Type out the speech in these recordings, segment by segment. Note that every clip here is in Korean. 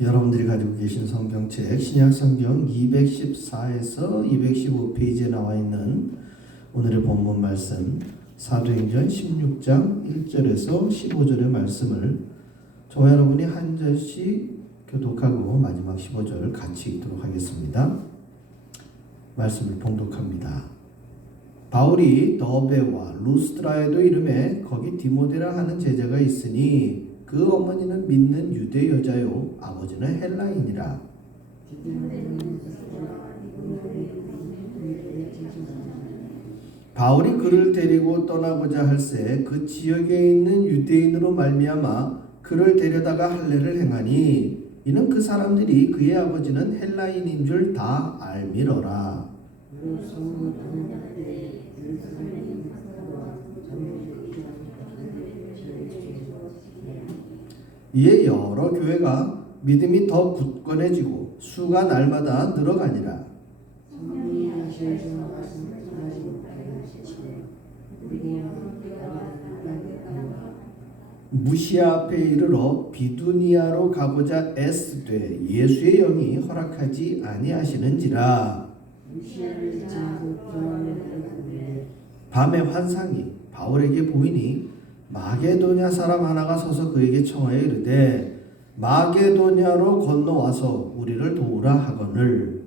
여러분들이 가지고 계신 성경책 신약성경 214에서 215페이지에 나와 있는 오늘의 본문 말씀 사도행전 16장 1절에서 15절의 말씀을 저와 여러분이 한 절씩 교독하고 마지막 15절 같이 읽도록 하겠습니다. 말씀을 봉독합니다. 바울이 더베와 루스드라에도 이름에 거기 디모데라 하는 제자가 있으니 그 어머니는 믿는 유대 여자요 아버지는 헬라인이라. 바울이 그를 데리고 떠나고자 할새 그 지역에 있는 유대인으로 말미암아 그를 데려다가 할례를 행하니 이는 그 사람들이 그의 아버지는 헬라인인 줄 다 알미러라. 이에 여러 교회가 믿음이 더 굳건해지고 수가 날마다 늘어가니라. 무시아 앞에 이르러 비두니아로 가고자 애쓰되 예수의 영이 허락하지 아니하시는지라. 밤에 환상이 바울에게 보이니 마게도냐 사람 하나가 서서 그에게 청하여 이르되 마게도냐로 건너와서 우리를 도우라 하거늘.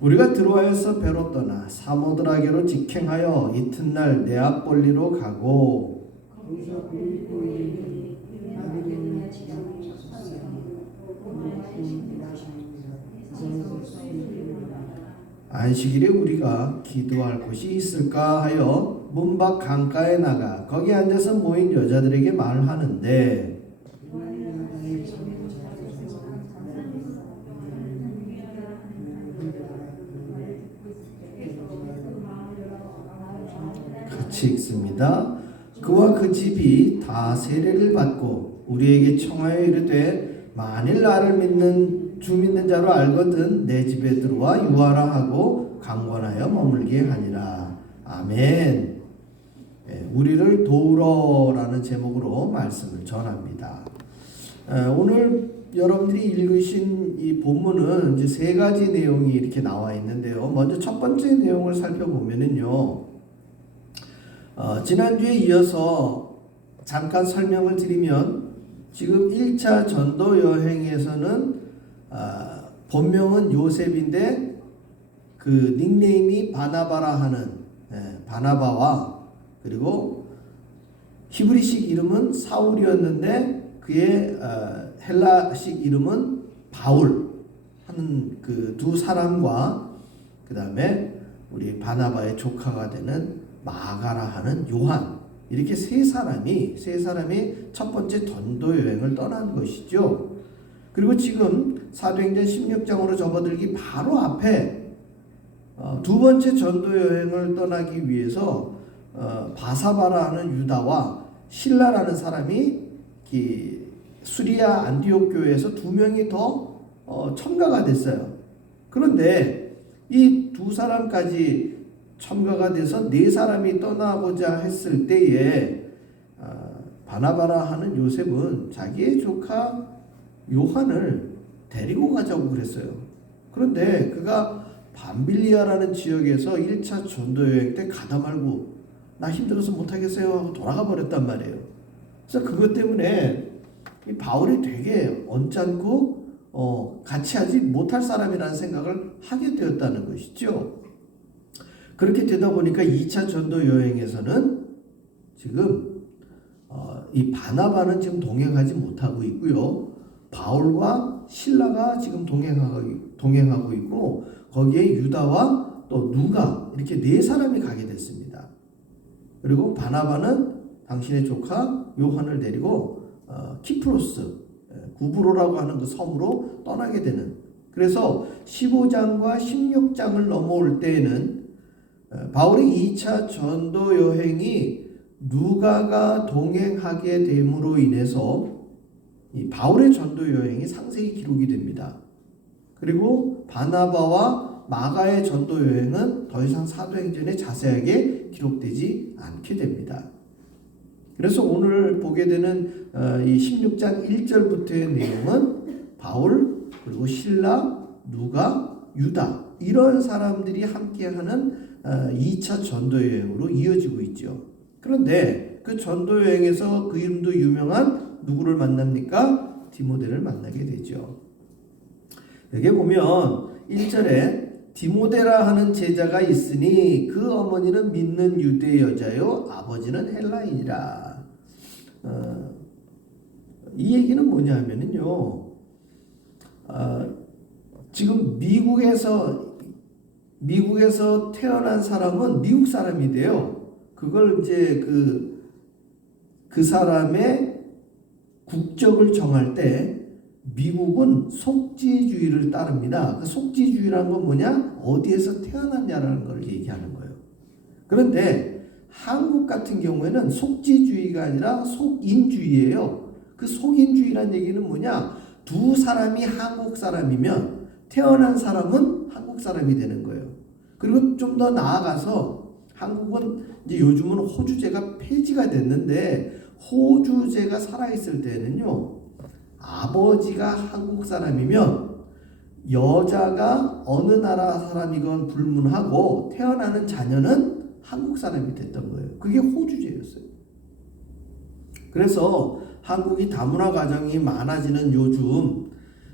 우리가 드로아에서 배로 떠나 사모드라게로 직행하여 이튿날 네아폴리로 가고 안식일에 우리가 기도할 곳이 있을까 하여 문 밖 강가에 나가 거기 앉아서 모인 여자들에게 말하는데 같이 읽습니다. 그와 그 집이 다 세례를 받고 우리에게 청하여 이르되 만일 나를 믿는 주 믿는 자로 알거든 내 집에 들어와 유하라 하고 강권하여 머물게 하니라. 아멘. 우리를 도우러라는 제목으로 말씀을 전합니다. 오늘 여러분들이 읽으신 이 본문은 이제 세 가지 내용이 이렇게 나와 있는데요. 먼저 첫 번째 내용을 살펴보면은요. 지난주에 이어서 잠깐 설명을 드리면 지금 1차 전도 여행에서는 본명은 요셉인데 그 닉네임이 바나바라 하는 바나바와 그리고 히브리식 이름은 사울이었는데 그의 헬라식 이름은 바울 하는 그 두 사람과 그 다음에 우리 바나바의 조카가 되는 마가라 하는 요한 이렇게 세 사람이 첫 번째 전도 여행을 떠난 것이죠. 그리고 지금 사도행전 16장으로 접어들기 바로 앞에 두 번째 전도 여행을 떠나기 위해서 바사바라 하는 유다와 실라라는 사람이 수리아 안디옥 교회에서 두 명이 더 첨가가 됐어요. 그런데 이 두 사람까지 첨가가 돼서 네 사람이 떠나고자 했을 때에 바나바라 하는 요셉은 자기의 조카 요한을 데리고 가자고 그랬어요. 그런데 그가 밤빌리아라는 지역에서 1차 전도여행 때 가다 말고 나 힘들어서 못하겠어요 하고 돌아가 버렸단 말이에요. 그래서 그것 때문에 이 바울이 되게 언짢고 같이 하지 못할 사람이라는 생각을 하게 되었다는 것이죠. 그렇게 되다 보니까 2차 전도 여행에서는 지금 이 바나바는 지금 동행하지 못하고 있고요. 바울과 실라가 지금 동행하고 있고 거기에 유다와 또 누가 이렇게 네 사람이 가게 됐습니다. 그리고 바나바는 당신의 조카 요한을 데리고 키프로스 구브로라고 하는 그 섬으로 떠나게 되는. 그래서 15장과 16장을 넘어올 때에는 바울의 2차 전도 여행이 누가가 동행하게 됨으로 인해서 이 바울의 전도 여행이 상세히 기록이 됩니다. 그리고 바나바와 마가의 전도 여행은 더 이상 사도행전에 자세하게 기록되지 않게 됩니다. 그래서 오늘 보게 되는 이 16장 1절부터의 내용은 바울, 그리고 실라, 누가, 유다 이런 사람들이 함께하는 2차 전도 여행으로 이어지고 있죠. 그런데 그 전도 여행에서 그 이름도 유명한 누구를 만납니까? 디모데를 만나게 되죠. 여기 보면 1절에 디모데라 하는 제자가 있으니 그 어머니는 믿는 유대 여자요 아버지는 헬라인이라. 이 얘기는 뭐냐 하면은요, 지금 미국에서 태어난 사람은 미국 사람이 돼요. 그걸 이제 그 사람의 국적을 정할 때 미국은 속지주의를 따릅니다. 그 속지주의라는 건 뭐냐? 어디에서 태어났냐라는 걸 얘기하는 거예요. 그런데 한국 같은 경우에는 속지주의가 아니라 속인주의예요. 그 속인주의란 얘기는 뭐냐? 두 사람이 한국 사람이면 태어난 사람은 한국 사람이 되는 거예요. 그리고 좀 더 나아가서 한국은 이제 요즘은 호주제가 폐지가 됐는데 호주제가 살아있을 때는요, 아버지가 한국 사람이면 여자가 어느 나라 사람이건 불문하고 태어나는 자녀는 한국 사람이 됐던 거예요. 그게 호주제였어요. 그래서 한국이 다문화 가정이 많아지는 요즘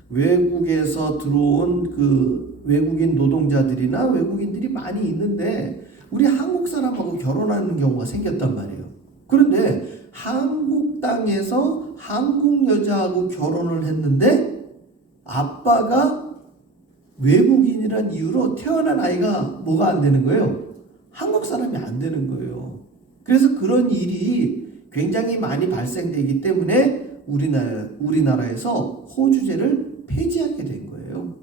외국에서 들어온 그 외국인 노동자들이나 외국인들이 많이 있는데 우리 한국 사람하고 결혼하는 경우가 생겼단 말이에요. 그런데 한국 땅에서 한국 여자하고 결혼을 했는데 아빠가 외국인이란 이유로 태어난 아이가 뭐가 안 되는 거예요? 한국 사람이 안 되는 거예요. 그래서 그런 일이 굉장히 많이 발생되기 때문에 우리나라에서 호주제를 폐지하게 된 거예요.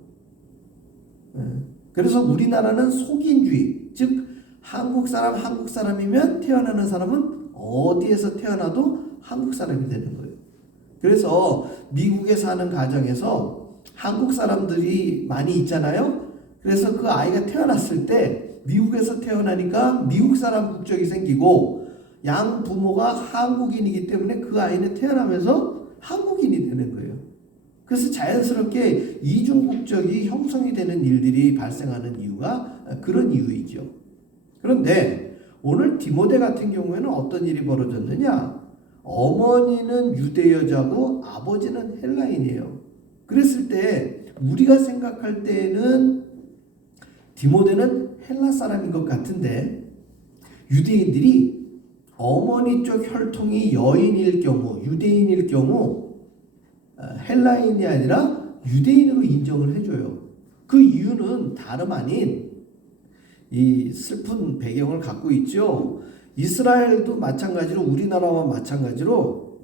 그래서 우리나라는 속인주의, 즉 한국 사람이면 태어나는 사람은 어디에서 태어나도 한국 사람이 되는 거예요. 그래서 미국에 사는 가정에서 한국 사람들이 많이 있잖아요. 그래서 그 아이가 태어났을 때 미국에서 태어나니까 미국 사람 국적이 생기고 양 부모가 한국인이기 때문에 그 아이는 태어나면서 한국인이 되는 거예요. 그래서 자연스럽게 이중 국적이 형성이 되는 일들이 발생하는 이유가 그런 이유이죠. 그런데 오늘 디모데 같은 경우에는 어떤 일이 벌어졌느냐? 어머니는 유대 여자고 아버지는 헬라인이에요. 그랬을 때 우리가 생각할 때는 디모데는 헬라 사람인 것 같은데 유대인들이 어머니 쪽 혈통이 여인일 경우, 유대인일 경우 헬라인이 아니라 유대인으로 인정을 해줘요. 그 이유는 다름 아닌 이 슬픈 배경을 갖고 있죠. 이스라엘도 마찬가지로 우리나라와 마찬가지로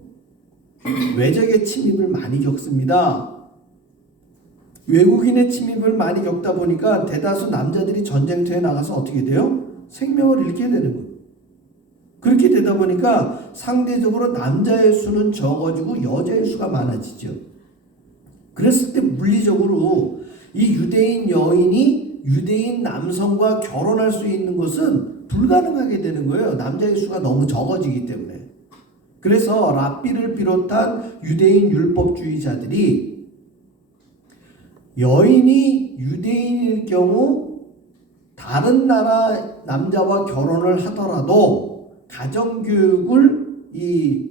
외적의 침입을 많이 겪습니다. 외국인의 침입을 많이 겪다 보니까 대다수 남자들이 전쟁터에 나가서 어떻게 돼요? 생명을 잃게 되는 거예요. 그렇게 되다 보니까 상대적으로 남자의 수는 적어지고 여자의 수가 많아지죠. 그랬을 때 물리적으로 이 유대인 여인이 유대인 남성과 결혼할 수 있는 것은 불가능하게 되는 거예요. 남자의 수가 너무 적어지기 때문에. 그래서 랍비를 비롯한 유대인 율법주의자들이 여인이 유대인일 경우 다른 나라 남자와 결혼을 하더라도 가정교육을 이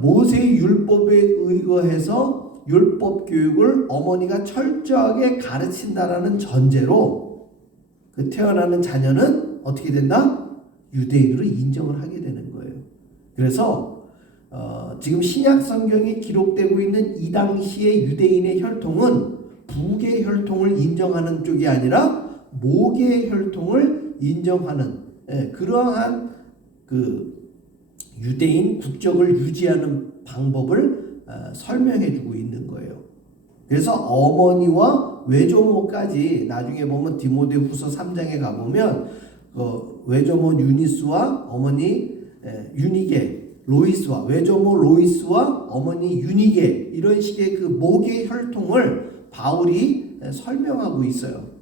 모세의 율법에 의거해서 율법 교육을 어머니가 철저하게 가르친다라는 전제로 그 태어나는 자녀는 어떻게 된다? 유대인으로 인정을 하게 되는 거예요. 그래서 지금 신약 성경에 기록되고 있는 이 당시의 유대인의 혈통은 북의 혈통을 인정하는 쪽이 아니라 목의 혈통을 인정하는 그러한 그 유대인 국적을 유지하는 방법을 설명해주고 있는 거예요. 그래서 어머니와 외조모까지 나중에 보면 디모데후서 3장에 가보면 외조모 유니스와 어머니 유니게 로이스와 외조모 로이스와 어머니 유니게 이런 식의 그 목의 혈통을 바울이 설명하고 있어요.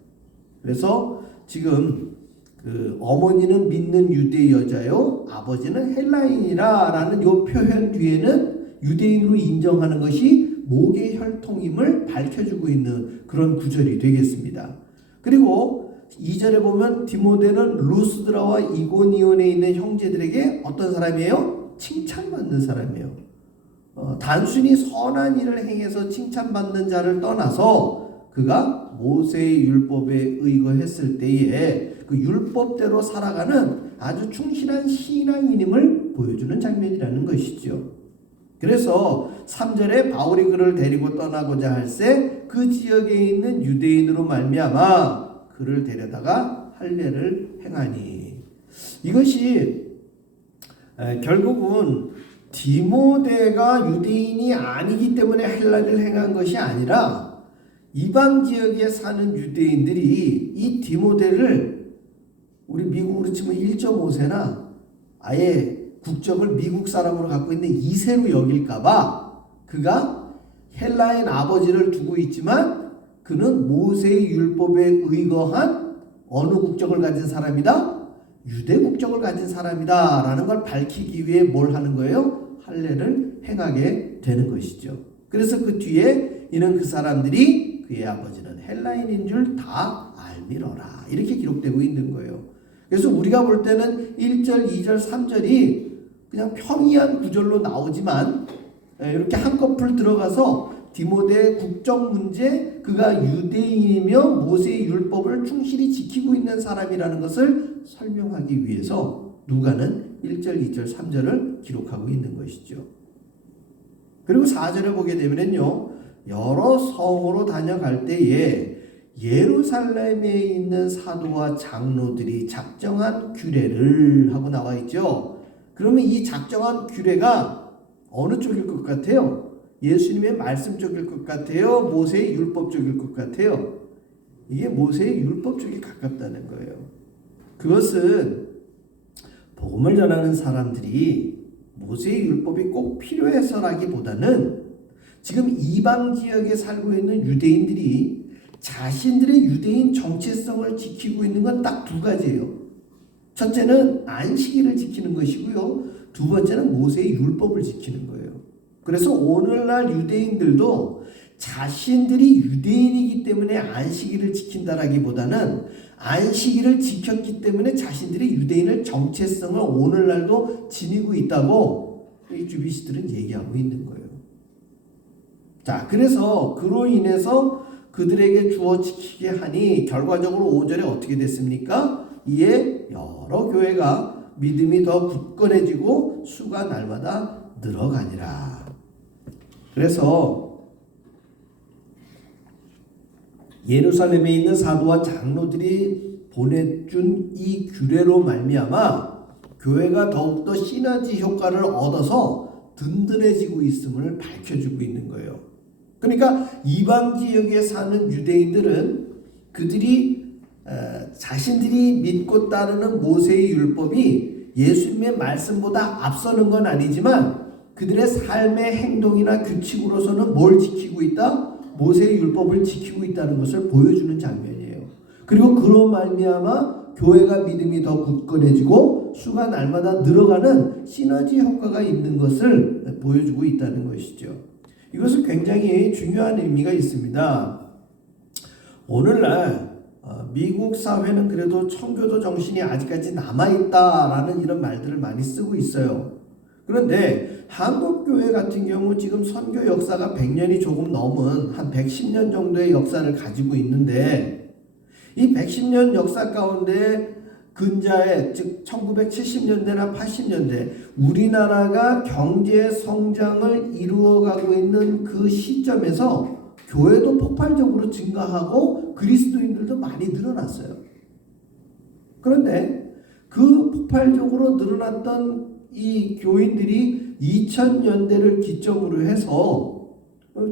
그래서 지금 그 어머니는 믿는 유대 여자요, 아버지는 헬라인이라라는 요 표현 뒤에는 유대인으로 인정하는 것이 목의 혈통임을 밝혀주고 있는 그런 구절이 되겠습니다. 그리고 2절에 보면 디모데는 루스드라와 이고니온에 있는 형제들에게 어떤 사람이에요? 칭찬받는 사람이에요. 단순히 선한 일을 행해서 칭찬받는 자를 떠나서 그가 모세의 율법에 의거했을 때에 그 율법대로 살아가는 아주 충실한 신앙인임을 보여주는 장면이라는 것이죠. 그래서 3절에 바울이 그를 데리고 떠나고자 할새 그 지역에 있는 유대인으로 말미암아 그를 데려다가 할례를 행하니, 이것이 결국은 디모데가 유대인이 아니기 때문에 할례를 행한 것이 아니라 이방 지역에 사는 유대인들이 이 디모데를 우리 미국으로 치면 1.5세나 아예 국적을 미국 사람으로 갖고 있는 2세로 여길까봐 그가 헬라인 아버지를 두고 있지만 그는 모세의 율법에 의거한 어느 국적을 가진 사람이다? 유대 국적을 가진 사람이다 라는 걸 밝히기 위해 뭘 하는 거예요? 할례를 행하게 되는 것이죠. 그래서 그 뒤에 이는 그 사람들이 그의 아버지는 헬라인인 줄 다 알미러라 이렇게 기록되고 있는 거예요. 그래서 우리가 볼 때는 1절, 2절, 3절이 그냥 평이한 구절로 나오지만 이렇게 한꺼풀 들어가서 디모데의 국적 문제, 그가 유대인이며 모세의 율법을 충실히 지키고 있는 사람이라는 것을 설명하기 위해서 누가는 1절, 2절, 3절을 기록하고 있는 것이죠. 그리고 4절에 보게 되면요, 여러 성으로 다녀갈 때에 예루살렘에 있는 사도와 장로들이 작정한 규례를 하고 나와 있죠. 그러면 이 작정한 규례가 어느 쪽일 것 같아요? 예수님의 말씀 쪽일 것 같아요? 모세의 율법 쪽일 것 같아요? 이게 모세의 율법 쪽에 가깝다는 거예요. 그것은 복음을 전하는 사람들이 모세의 율법이 꼭 필요해서라기보다는 지금 이방 지역에 살고 있는 유대인들이 자신들의 유대인 정체성을 지키고 있는 건 딱 두 가지예요. 첫째는 안식일을 지키는 것이고요. 두 번째는 모세의 율법을 지키는 거예요. 그래서 오늘날 유대인들도 자신들이 유대인이기 때문에 안식일을 지킨다라기보다는 안식일을 지켰기 때문에 자신들이 유대인의 정체성을 오늘날도 지니고 있다고 이 주비시들은 얘기하고 있는 거예요. 자, 그래서 그로 인해서 그들에게 주어 지키게 하니 결과적으로 5절에 어떻게 됐습니까? 이에 여러 교회가 믿음이 더 굳건해지고 수가 날마다 늘어가니라. 그래서 예루살렘에 있는 사도와 장로들이 보내준 이 규례로 말미암아 교회가 더욱더 시너지 효과를 얻어서 든든해지고 있음을 밝혀주고 있는 거예요. 그러니까 이방 지역에 사는 유대인들은 그들이 자신들이 믿고 따르는 모세의 율법이 예수님의 말씀보다 앞서는 건 아니지만 그들의 삶의 행동이나 규칙으로서는 뭘 지키고 있다? 모세의 율법을 지키고 있다는 것을 보여주는 장면이에요. 그리고 그로 말미암아 교회가 믿음이 더 굳건해지고 수가 날마다 늘어가는 시너지 효과가 있는 것을 보여주고 있다는 것이죠. 이것은 굉장히 중요한 의미가 있습니다. 오늘날 미국 사회는 그래도 청교도 정신이 아직까지 남아있다라는 이런 말들을 많이 쓰고 있어요. 그런데 한국교회 같은 경우 지금 선교 역사가 100년이 조금 넘은 한 110년 정도의 역사를 가지고 있는데 이 110년 역사 가운데 근자에 즉 1970년대나 80년대 우리나라가 경제 성장을 이루어가고 있는 그 시점에서 교회도 폭발적으로 증가하고 그리스도인들도 많이 늘어났어요. 그런데 그 폭발적으로 늘어났던 이 교인들이 2000년대를 기점으로 해서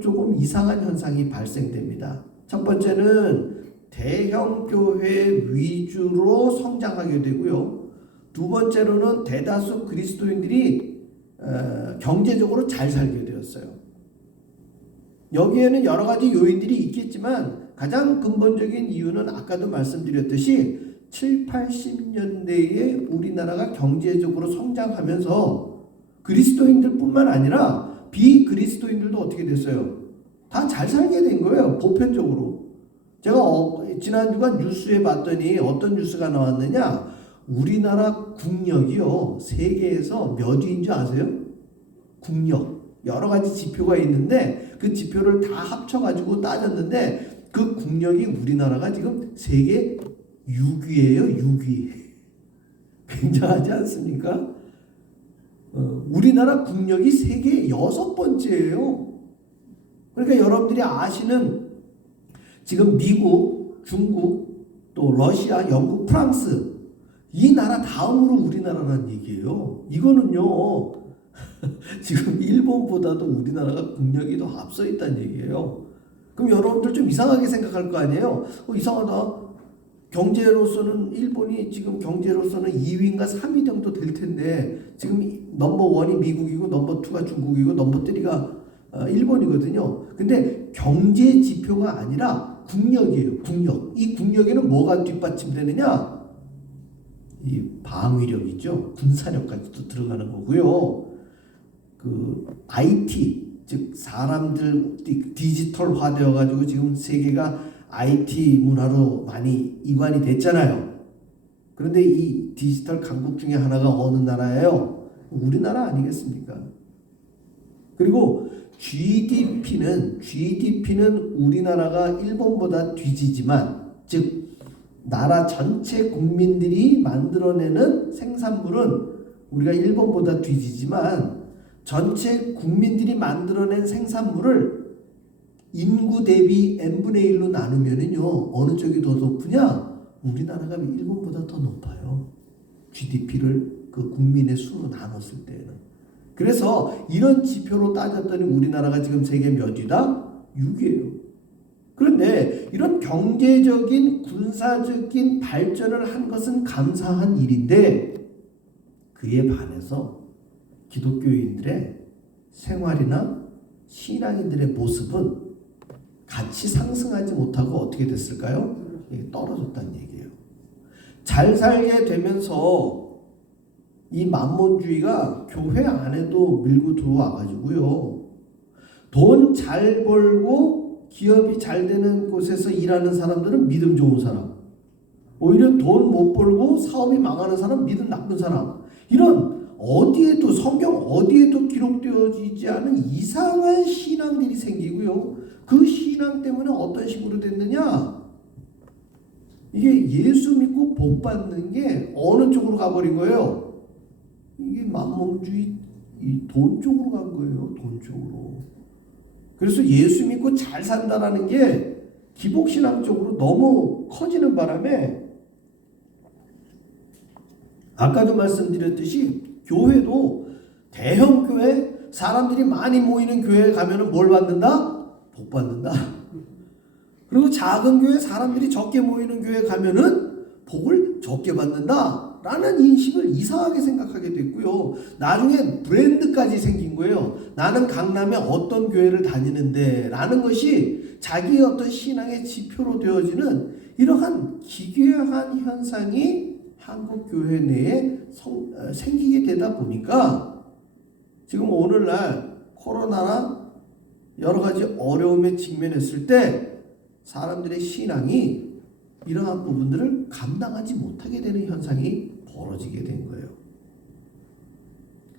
조금 이상한 현상이 발생됩니다. 첫 번째는 대형 교회 위주로 성장하게 되고요. 두 번째로는 대다수 그리스도인들이 경제적으로 잘 살게 되었어요. 여기에는 여러 가지 요인들이 있겠지만 가장 근본적인 이유는 아까도 말씀드렸듯이 7, 80년대에 우리나라가 경제적으로 성장하면서 그리스도인들뿐만 아니라 비그리스도인들도 어떻게 됐어요? 다 잘 살게 된 거예요. 보편적으로. 제가 지난 주간 뉴스에 봤더니 어떤 뉴스가 나왔느냐? 우리나라 국력이요, 세계에서 몇 위인 줄 아세요? 국력. 여러 가지 지표가 있는데 그 지표를 다 합쳐가지고 따졌는데 그 국력이 우리나라가 지금 세계 6위예요. 6위. 굉장하지 않습니까? 우리나라 국력이 세계 6번째예요. 그러니까 여러분들이 아시는 지금 미국, 중국, 또 러시아, 영국, 프랑스 이 나라 다음으로 우리나라라는 얘기예요. 이거는요 지금 일본보다도 우리나라가 국력이 더 앞서 있다는 얘기예요. 그럼 여러분들 좀 이상하게 생각할 거 아니에요? 이상하다. 경제로서는 일본이 지금 경제로서는 2위인가 3위 정도 될 텐데 지금 넘버 1이 미국이고 넘버 2가 중국이고 넘버 3가 일본이거든요. 근데 경제 지표가 아니라 국력이에요. 국력. 이 국력에는 뭐가 뒷받침되느냐? 이 방위력이죠. 군사력까지도 들어가는 거고요. 그 IT, 즉 사람들 디지털화 되어 가지고 지금 세계가 IT 문화로 많이 이관이 됐잖아요. 그런데 이 디지털 강국 중에 하나가 어느 나라예요? 우리나라 아니겠습니까? 그리고 GDP는 우리나라가 일본보다 뒤지지만, 즉 나라 전체 국민들이 만들어내는 생산물은 우리가 일본보다 뒤지지만 전체 국민들이 만들어낸 생산물을 인구 대비 n분의 1로 나누면은요 어느 쪽이 더 높으냐? 우리나라가 일본보다 더 높아요. GDP를 그 국민의 수로 나눴을 때는. 그래서 이런 지표로 따졌더니 우리나라가 지금 세계 몇 위다? 6위예요. 그런데 이런 경제적인 군사적인 발전을 한 것은 감사한 일인데 그에 반해서 기독교인들의 생활이나 신앙인들의 모습은 같이 상승하지 못하고 어떻게 됐을까요? 떨어졌다는 얘기예요. 잘 살게 되면서 이 만몬주의가 교회 안에도 밀고 들어와 가지고요. 돈 잘 벌고 기업이 잘 되는 곳에서 일하는 사람들은 믿음 좋은 사람. 오히려 돈 못 벌고 사업이 망하는 사람, 믿음 나쁜 사람. 이런 어디에도 성경 어디에도 기록되어지지 않은 이상한 신앙들이 생기고요. 그 신앙 때문에 어떤 식으로 됐느냐? 이게 예수 믿고 복 받는 게 어느 쪽으로 가버린 거예요? 이게 만몬주의, 이 돈 쪽으로 간 거예요. 돈 쪽으로. 그래서 예수 믿고 잘 산다라는 게 기복신앙 쪽으로 너무 커지는 바람에 아까도 말씀드렸듯이 교회도 대형 교회, 사람들이 많이 모이는 교회에 가면은 뭘 받는다? 복 받는다. 그리고 작은 교회, 사람들이 적게 모이는 교회에 가면은 복을 적게 받는다 라는 인식을 이상하게 생각하게 됐고요. 나중에 브랜드까지 생긴 거예요. 나는 강남에 어떤 교회를 다니는데 라는 것이 자기의 어떤 신앙의 지표로 되어지는 이러한 기괴한 현상이 한국 교회 내에 생기게 되다 보니까 지금 오늘날 코로나나 여러 가지 어려움에 직면했을 때 사람들의 신앙이 이러한 부분들을 감당하지 못하게 되는 현상이 벌어지게 된 거예요.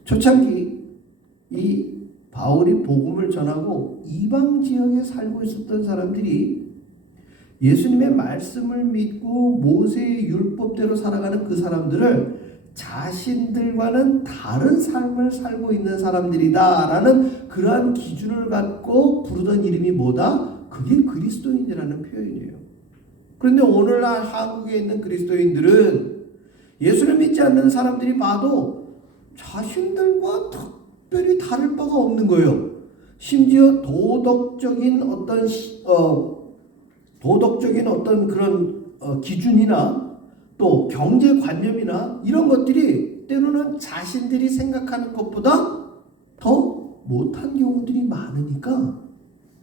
초창기 이 바울이 복음을 전하고 이방 지역에 살고 있었던 사람들이 예수님의 말씀을 믿고 모세의 율법대로 살아가는 그 사람들을 자신들과는 다른 삶을 살고 있는 사람들이다라는 그러한 기준을 갖고 부르던 이름이 뭐다? 그게 그리스도인이라는 표현이에요. 그런데 오늘날 한국에 있는 그리스도인들은 예수를 믿지 않는 사람들이 봐도 자신들과 특별히 다를 바가 없는 거예요. 심지어 도덕적인 어떤 그런 기준이나 또 경제관념이나 이런 것들이 때로는 자신들이 생각하는 것보다 더 못한 경우들이 많으니까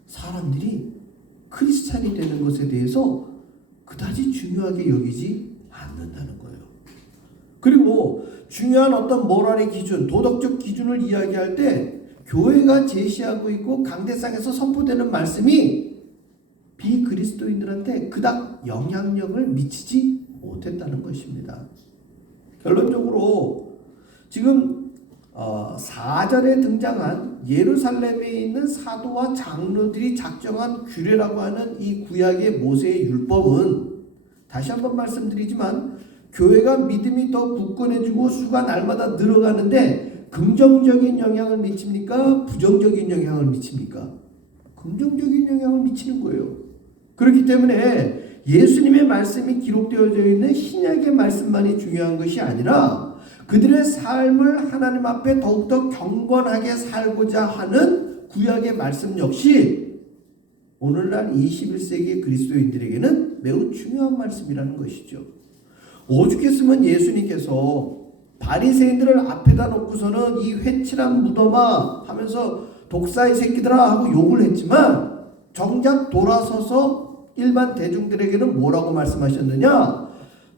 사람들이 크리스찬이 되는 것에 대해서 그다지 중요하게 여기지 않는다는 거예요. 그리고 중요한 어떤 모랄의 기준, 도덕적 기준을 이야기할 때 교회가 제시하고 있고 강대상에서 선포되는 말씀이 비그리스도인들한테 그닥 영향력을 미치지 못했다는 것입니다. 결론적으로 지금 4절에 등장한 예루살렘에 있는 사도와 장로들이 작정한 규례라고 하는 이 구약의 모세의 율법은 다시 한번 말씀드리지만 교회가 믿음이 더 굳건해지고 수가 날마다 늘어가는데 긍정적인 영향을 미칩니까? 부정적인 영향을 미칩니까? 긍정적인 영향을 미치는 거예요. 그렇기 때문에 예수님의 말씀이 기록되어져 있는 신약의 말씀만이 중요한 것이 아니라 그들의 삶을 하나님 앞에 더욱더 경건하게 살고자 하는 구약의 말씀 역시 오늘날 21세기 그리스도인들에게는 매우 중요한 말씀이라는 것이죠. 오죽했으면 예수님께서 바리새인들을 앞에다 놓고서는 이 회칠한 무덤아 하면서 독사의 새끼들아 하고 욕을 했지만 정작 돌아서서 일반 대중들에게는 뭐라고 말씀하셨느냐?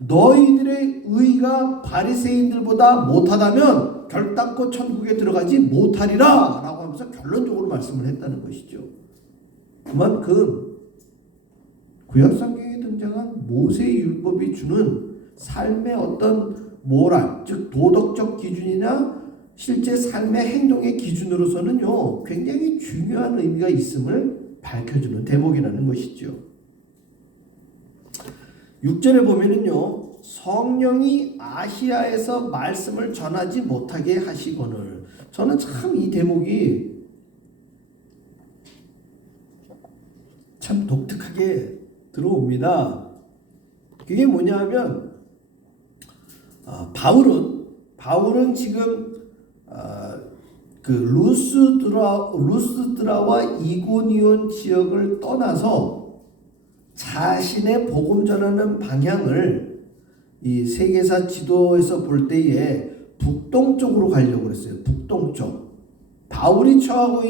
너희들의 의가 바리새인들보다 못하다면 결단코 천국에 들어가지 못하리라 라고 하면서 결론적으로 말씀을 했다는 것이죠. 그만큼 구약성경에 등장한 모세의 율법이 주는 삶의 어떤 모랄, 즉 도덕적 기준이나 실제 삶의 행동의 기준으로서는요 굉장히 중요한 의미가 있음을 밝혀주는 대목이라는 것이죠. 6절에 보면은요 성령이 아시아에서 말씀을 전하지 못하게 하시거늘, 저는 참 이 대목이 참 독특하게 들어옵니다. 그게 뭐냐면 바울은 지금 그 루스드라와 이고니온 지역을 떠나서 자신의 복음 전하는 방향을 이 세계사 지도에서 볼 때에 북동쪽으로 가려고 그랬어요. 북동쪽. 바울이 처하고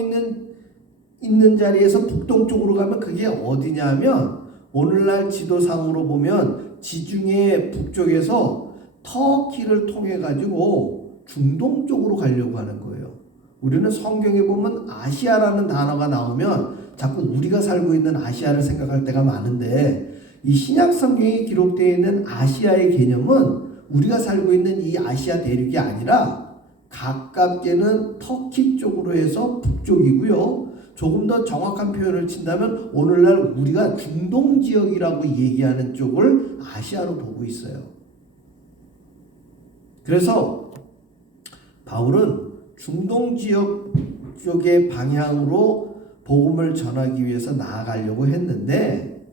있는 자리에서 북동쪽으로 가면 그게 어디냐면 오늘날 지도상으로 보면 지중해 북쪽에서 터키를 통해 가지고 중동 쪽으로 가려고 하는 거예요. 우리는 성경에 보면 아시아라는 단어가 나오면 자꾸 우리가 살고 있는 아시아를 생각할 때가 많은데 이 신약 성경에 기록되어 있는 아시아의 개념은 우리가 살고 있는 이 아시아 대륙이 아니라 가깝게는 터키 쪽으로 해서 북쪽이고요. 조금 더 정확한 표현을 친다면 오늘날 우리가 중동 지역이라고 얘기하는 쪽을 아시아로 보고 있어요. 그래서 바울은 중동 지역 쪽의 방향으로 복음을 전하기 위해서 나아가려고 했는데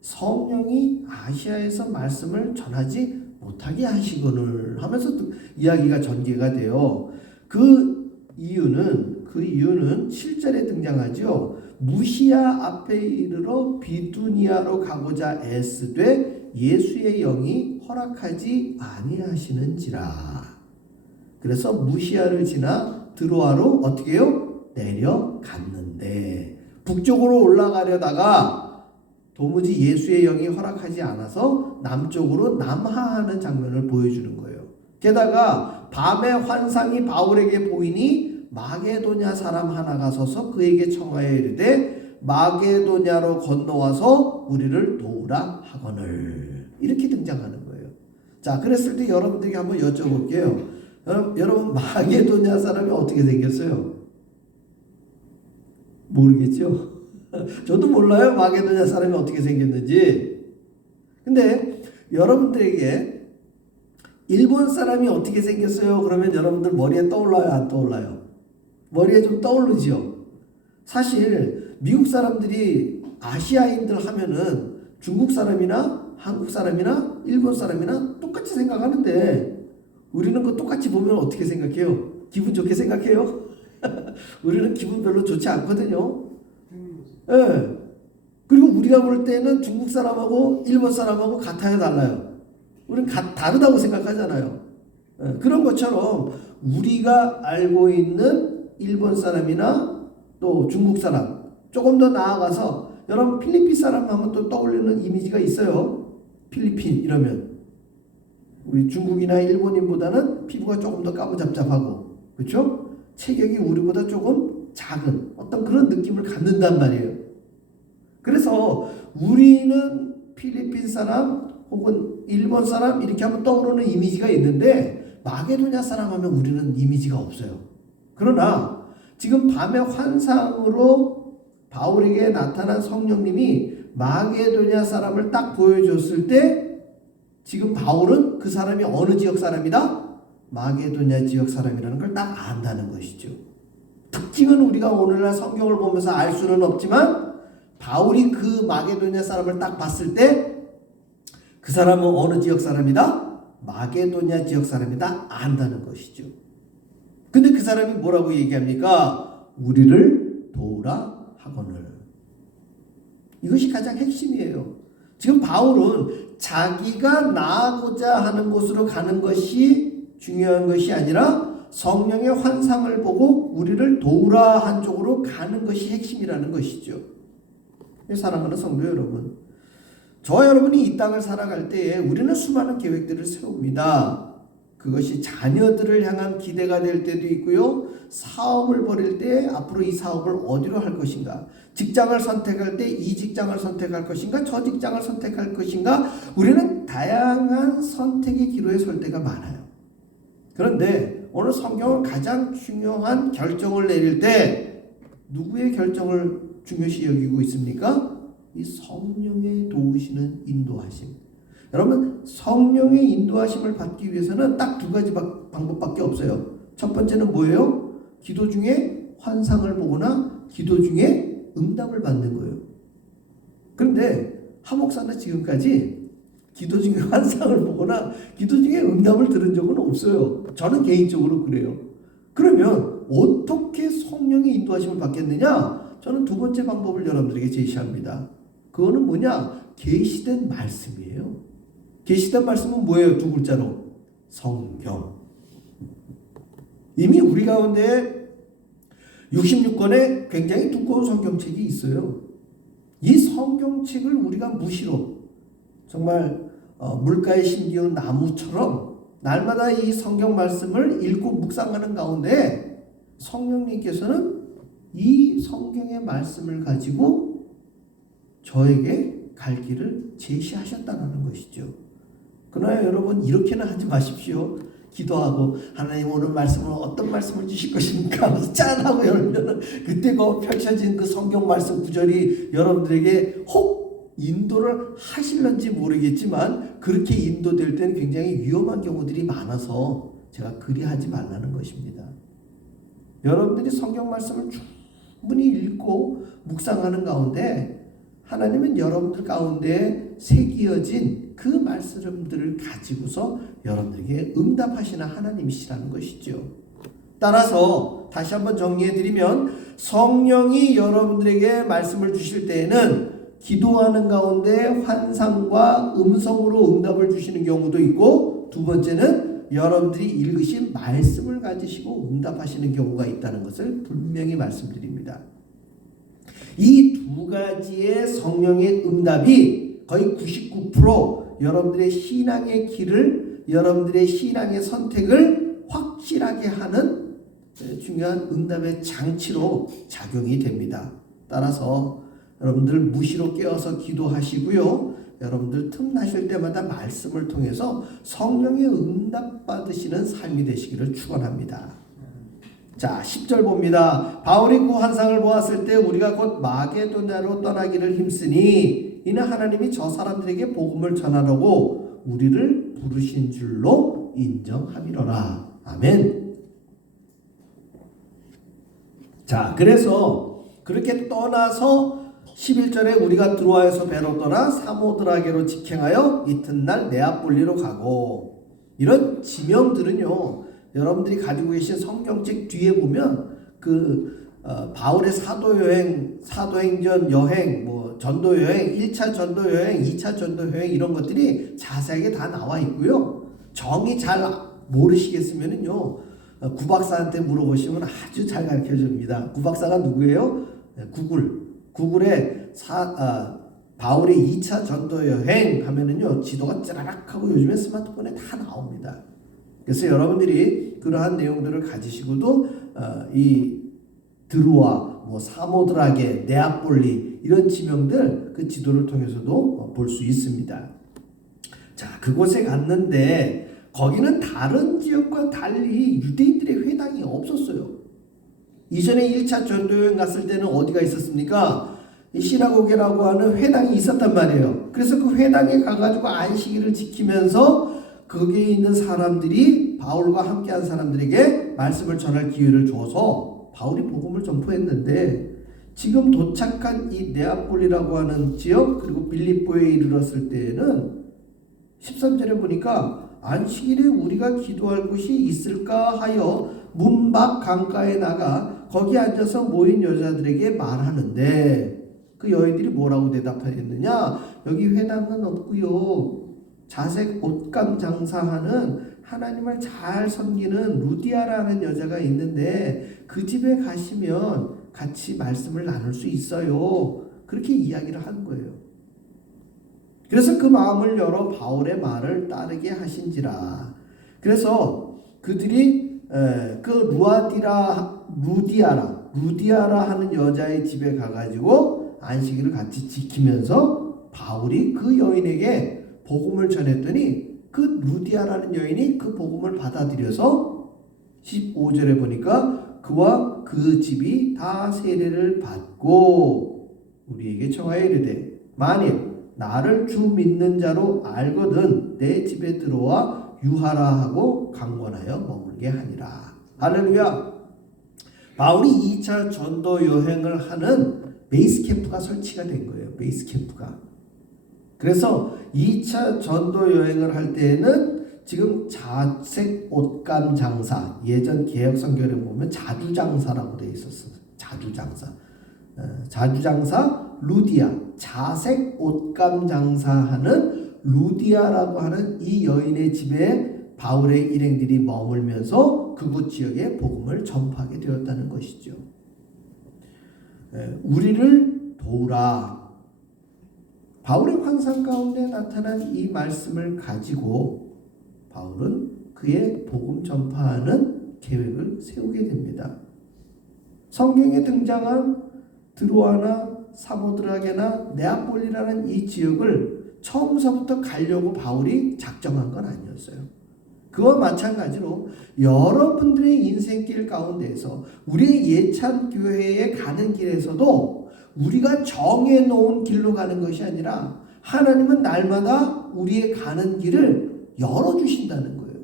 성령이 아시아에서 말씀을 전하지 못하게 하시거늘 하면서 이야기가 전개가 돼요. 그 이유는 7절에 등장하죠. 무시아 앞에 이르러 비두니아로 가고자 애쓰되 예수의 영이 허락하지 아니하시는지라. 그래서 무시아를 지나 드로아로 어떻게 해요? 내려갔는데 북쪽으로 올라가려다가 도무지 예수의 영이 허락하지 않아서 남쪽으로 남하하는 장면을 보여주는 거예요. 게다가 밤에 환상이 바울에게 보이니 마게도냐 사람 하나가 서서 그에게 청하여 이르되 마게도냐로 건너와서 우리를 도우라 하거늘. 이렇게 등장하는 거예요. 자, 그랬을 때 여러분들에게 한번 여쭤볼게요. 여러분 마게도냐 사람이 어떻게 생겼어요? 모르겠죠? 저도 몰라요. 마게도냐 사람이 어떻게 생겼는지. 근데 여러분들에게 일본 사람이 어떻게 생겼어요? 그러면 여러분들 머리에 떠올라요? 안 떠올라요? 머리에 좀 떠오르죠? 사실 미국 사람들이 아시아인들 하면은 중국 사람이나 한국 사람이나 일본 사람이나 똑같이 생각하는데 우리는 그 똑같이 보면 어떻게 생각해요? 기분 좋게 생각해요? 우리는 기분 별로 좋지 않거든요. 예. 그리고 우리가 볼 때는 중국 사람하고 일본 사람하고 같아요, 달라요? 우리는 다르다고 생각하잖아요. 예. 그런 것처럼 우리가 알고 있는 일본 사람이나 또 중국 사람, 조금 더 나아가서 여러분 필리핀 사람 하면 또 떠올리는 이미지가 있어요. 필리핀 이러면 우리 중국이나 일본인보다는 피부가 조금 더 까무잡잡하고, 그렇죠? 체격이 우리보다 조금 작은 어떤 그런 느낌을 갖는단 말이에요. 그래서 우리는 필리핀 사람 혹은 일본 사람 이렇게 하면 떠오르는 이미지가 있는데 마게도냐 사람 하면 우리는 이미지가 없어요. 그러나 지금 밤의 환상으로 바울에게 나타난 성령님이 마게도냐 사람을 딱 보여줬을 때 지금 바울은 그 사람이 어느 지역 사람이다? 마게도냐 지역 사람이라는 걸 딱 안다는 것이죠. 특징은 우리가 오늘날 성경을 보면서 알 수는 없지만 바울이 그 마게도냐 사람을 딱 봤을 때 그 사람은 어느 지역 사람이다? 마게도냐 지역 사람이다 안다는 것이죠. 근데 그 사람이 뭐라고 얘기합니까? 우리를 도우라 하거늘. 이것이 가장 핵심이에요. 지금 바울은 자기가 나아가고자 하는 곳으로 가는 것이 중요한 것이 아니라 성령의 환상을 보고 우리를 도우라 한 쪽으로 가는 것이 핵심이라는 것이죠. 사랑하는 성도 여러분, 저와 여러분이 이 땅을 살아갈 때에 우리는 수많은 계획들을 세웁니다. 그것이 자녀들을 향한 기대가 될 때도 있고요. 사업을 벌일 때 앞으로 이 사업을 어디로 할 것인가, 직장을 선택할 때 이 직장을 선택할 것인가, 저 직장을 선택할 것인가, 우리는 다양한 선택의 기로에 설 때가 많아요. 그런데 오늘 성경은 가장 중요한 결정을 내릴 때 누구의 결정을 중요시 여기고 있습니까? 이 성령의 도우시는 인도하심. 여러분, 성령의 인도하심을 받기 위해서는 딱 두 가지 방법밖에 없어요. 첫 번째는 뭐예요? 기도 중에 환상을 보거나 기도 중에 응답을 받는 거예요. 그런데 하 목사는 지금까지 기도 중에 환상을 보거나 기도 중에 응답을 들은 적은 없어요. 저는 개인적으로 그래요. 그러면 어떻게 성령의 인도하심을 받겠느냐? 저는 두 번째 방법을 여러분들에게 제시합니다. 그거는 뭐냐? 계시된 말씀이에요. 계시된 말씀은 뭐예요? 두 글자로 성경. 이미 우리 가운데 66권의 굉장히 두꺼운 성경책이 있어요. 이 성경책을 우리가 무시로 정말 물가에 심기운 나무처럼 날마다 이 성경 말씀을 읽고 묵상하는 가운데 성령님께서는 이 성경의 말씀을 가지고 저에게 갈 길을 제시하셨다는 것이죠. 그러나 여러분, 이렇게는 하지 마십시오. 기도하고 하나님 오늘 말씀은 어떤 말씀을 주실 것입니까? 하면서 짠 하고 열면은 그때 그 펼쳐진 그 성경 말씀 구절이 여러분들에게 혹 인도를 하실런지 모르겠지만 그렇게 인도될 때는 굉장히 위험한 경우들이 많아서 제가 그리 하지 말라는 것입니다. 여러분들이 성경 말씀을 충분히 읽고 묵상하는 가운데 하나님은 여러분들 가운데 새기어진 그 말씀들을 가지고서 여러분들에게 응답하시는 하나님이시라는 것이죠. 따라서 다시 한번 정리해드리면 성령이 여러분들에게 말씀을 주실 때에는 기도하는 가운데 환상과 음성으로 응답을 주시는 경우도 있고, 두 번째는 여러분들이 읽으신 말씀을 가지시고 응답하시는 경우가 있다는 것을 분명히 말씀드립니다. 이 두 가지의 성령의 응답이 거의 99% 여러분들의 신앙의 길을, 여러분들의 신앙의 선택을 확실하게 하는 중요한 응답의 장치로 작용이 됩니다. 따라서 여러분들 무시로 깨어서 기도하시고요. 여러분들 틈나실 때마다 말씀을 통해서 성령의 응답 받으시는 삶이 되시기를 축원합니다. 자, 10절 봅니다. 바울이 그 환상을 보았을 때 우리가 곧 마게도냐로 떠나기를 힘쓰니 이는 하나님이 저 사람들에게 복음을 전하려고 우리를 부르신 줄로 인정함이로라. 아멘. 자, 그래서 그렇게 떠나서 11절에 우리가 드로아에서 배로 떠나 사모드라게로 직행하여 이튿날 네아폴리로 가고, 이런 지명들은요, 여러분들이 가지고 계신 성경책 뒤에 보면 바울의 사도행전 여행, 전도 여행, 1차 전도 여행, 2차 전도 여행 이런 것들이 자세하게 다 나와 있고요. 정의 잘 모르시겠으면은요, 구박사한테 물어보시면 아주 잘 가르쳐 줍니다. 구박사가 누구예요? 구글에 바울의 2차 전도 여행 하면은요 지도가 짜라락 하고 요즘에 스마트폰에 다 나옵니다. 그래서 여러분들이 그러한 내용들을 가지시고도 이 드로아, 뭐 사모드라게, 네아폴리 이런 지명들 그 지도를 통해서도 볼 수 있습니다. 자, 그곳에 갔는데 거기는 다른 지역과 달리 유대인들의 회당이 없었어요. 이전에 1차 전도여행 갔을 때는 어디가 있었습니까? 이 시나고게라고 하는 회당이 있었단 말이에요. 그래서 그 회당에 가가지고 안식일을 지키면서 거기에 있는 사람들이 바울과 함께한 사람들에게 말씀을 전할 기회를 줘서 바울이 복음을 전포했는데 지금 도착한 이 네아폴리라고 하는 지역 그리고 빌립보에 이르렀을 때에는 13절에 보니까 안식일에 우리가 기도할 곳이 있을까 하여 문 밖 강가에 나가 거기 앉아서 모인 여자들에게 말하는데 그 여인들이 뭐라고 대답하였느냐? 여기 회당은 없고요. 자색 옷감 장사하는 하나님을 잘 섬기는 루디아라는 여자가 있는데 그 집에 가시면 같이 말씀을 나눌 수 있어요. 그렇게 이야기를 한 거예요. 그래서 그 마음을 열어 바울의 말을 따르게 하신지라. 그래서 그들이 그 루디아라 하는 여자의 집에 가가지고 안식일을 같이 지키면서 바울이 그 여인에게 복음을 전했더니 그 루디아라는 여인이 그 복음을 받아들여서 15절에 보니까 그와 그 집이 다 세례를 받고 우리에게 청하여 이르되 만일 나를 주 믿는 자로 알거든 내 집에 들어와 유하라 하고 강권하여 머물게 하니라. 할렐루야. 바울이 2차 전도 여행을 하는 베이스 캠프가 설치가 된 거예요. 베이스 캠프가. 그래서 2차 전도 여행을 할 때에는 지금 자색 옷감 장사, 예전 개혁 성경에 보면 자주장사라고 되어 있었어요. 자주장사 루디아, 자색 옷감 장사하는 루디아라고 하는 이 여인의 집에 바울의 일행들이 머물면서 그곳 지역에 복음을 전파하게 되었다는 것이죠. 우리를 도우라. 바울의 환상 가운데 나타난 이 말씀을 가지고 바울은 그의 복음 전파하는 계획을 세우게 됩니다. 성경에 등장한 드로아나 사모드라게나 네아폴리라는 이 지역을 처음서부터 가려고 바울이 작정한 건 아니었어요. 그와 마찬가지로 여러분들의 인생길 가운데에서 우리의 예찬 교회에 가는 길에서도 우리가 정해놓은 길로 가는 것이 아니라 하나님은 날마다 우리의 가는 길을 열어주신다는 거예요.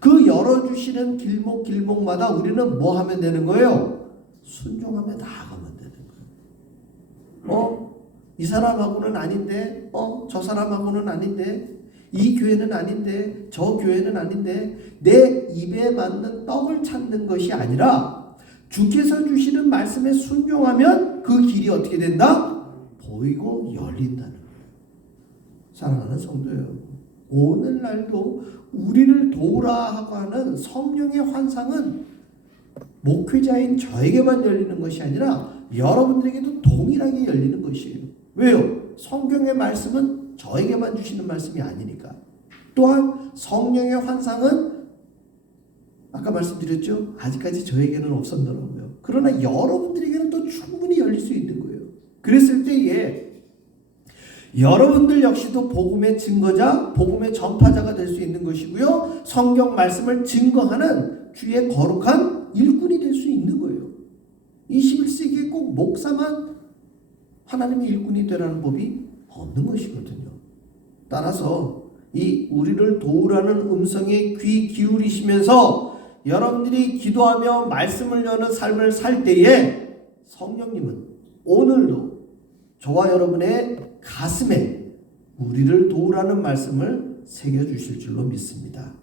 그 열어주시는 길목마다 우리는 뭐 하면 되는 거예요? 순종하며 나아가면 되는 거예요. 이 사람하고는 아닌데, 저 사람하고는 아닌데, 이 교회는 아닌데, 저 교회는 아닌데, 내 입에 맞는 떡을 찾는 것이 아니라 주께서 주시는 말씀에 순종하면 그 길이 어떻게 된다? 보이고 열린다는 거예요. 사랑하는 성도 여러분, 오늘날도 우리를 도우라 하고 하는 성령의 환상은 목회자인 저에게만 열리는 것이 아니라 여러분들에게도 동일하게 열리는 것이에요. 왜요? 성경의 말씀은 저에게만 주시는 말씀이 아니니까. 또한 성령의 환상은 아까 말씀드렸죠? 아직까지 저에게는 없었더라고요. 그러나 여러분들에게는 또 충분히 열릴 수 있는 거예요. 그랬을 때에 여러분들 역시도 복음의 증거자, 복음의 전파자가 될 수 있는 것이고요. 성경 말씀을 증거하는 주의 거룩한 일꾼이 될 수 있는 거예요. 21세기에 꼭 목사만 하나님의 일꾼이 되라는 법이 없는 것이거든요. 따라서 이 우리를 도우라는 음성에 귀 기울이시면서 여러분들이 기도하며 말씀을 여는 삶을 살 때에 성령님은 오늘도 저와 여러분의 가슴에 우리를 도우라는 말씀을 새겨주실 줄로 믿습니다.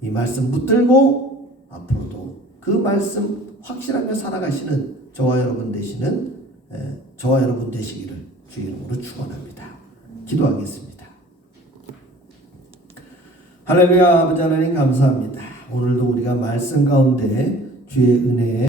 이 말씀 붙들고 앞으로도 그 말씀 확실하며 살아가시는 저와 여러분 되시기를 주의 이름으로 축원합니다. 기도하겠습니다. 할렐루야. 아버지 하나님 감사합니다. 오늘도 우리가 말씀 가운데 주의 은혜에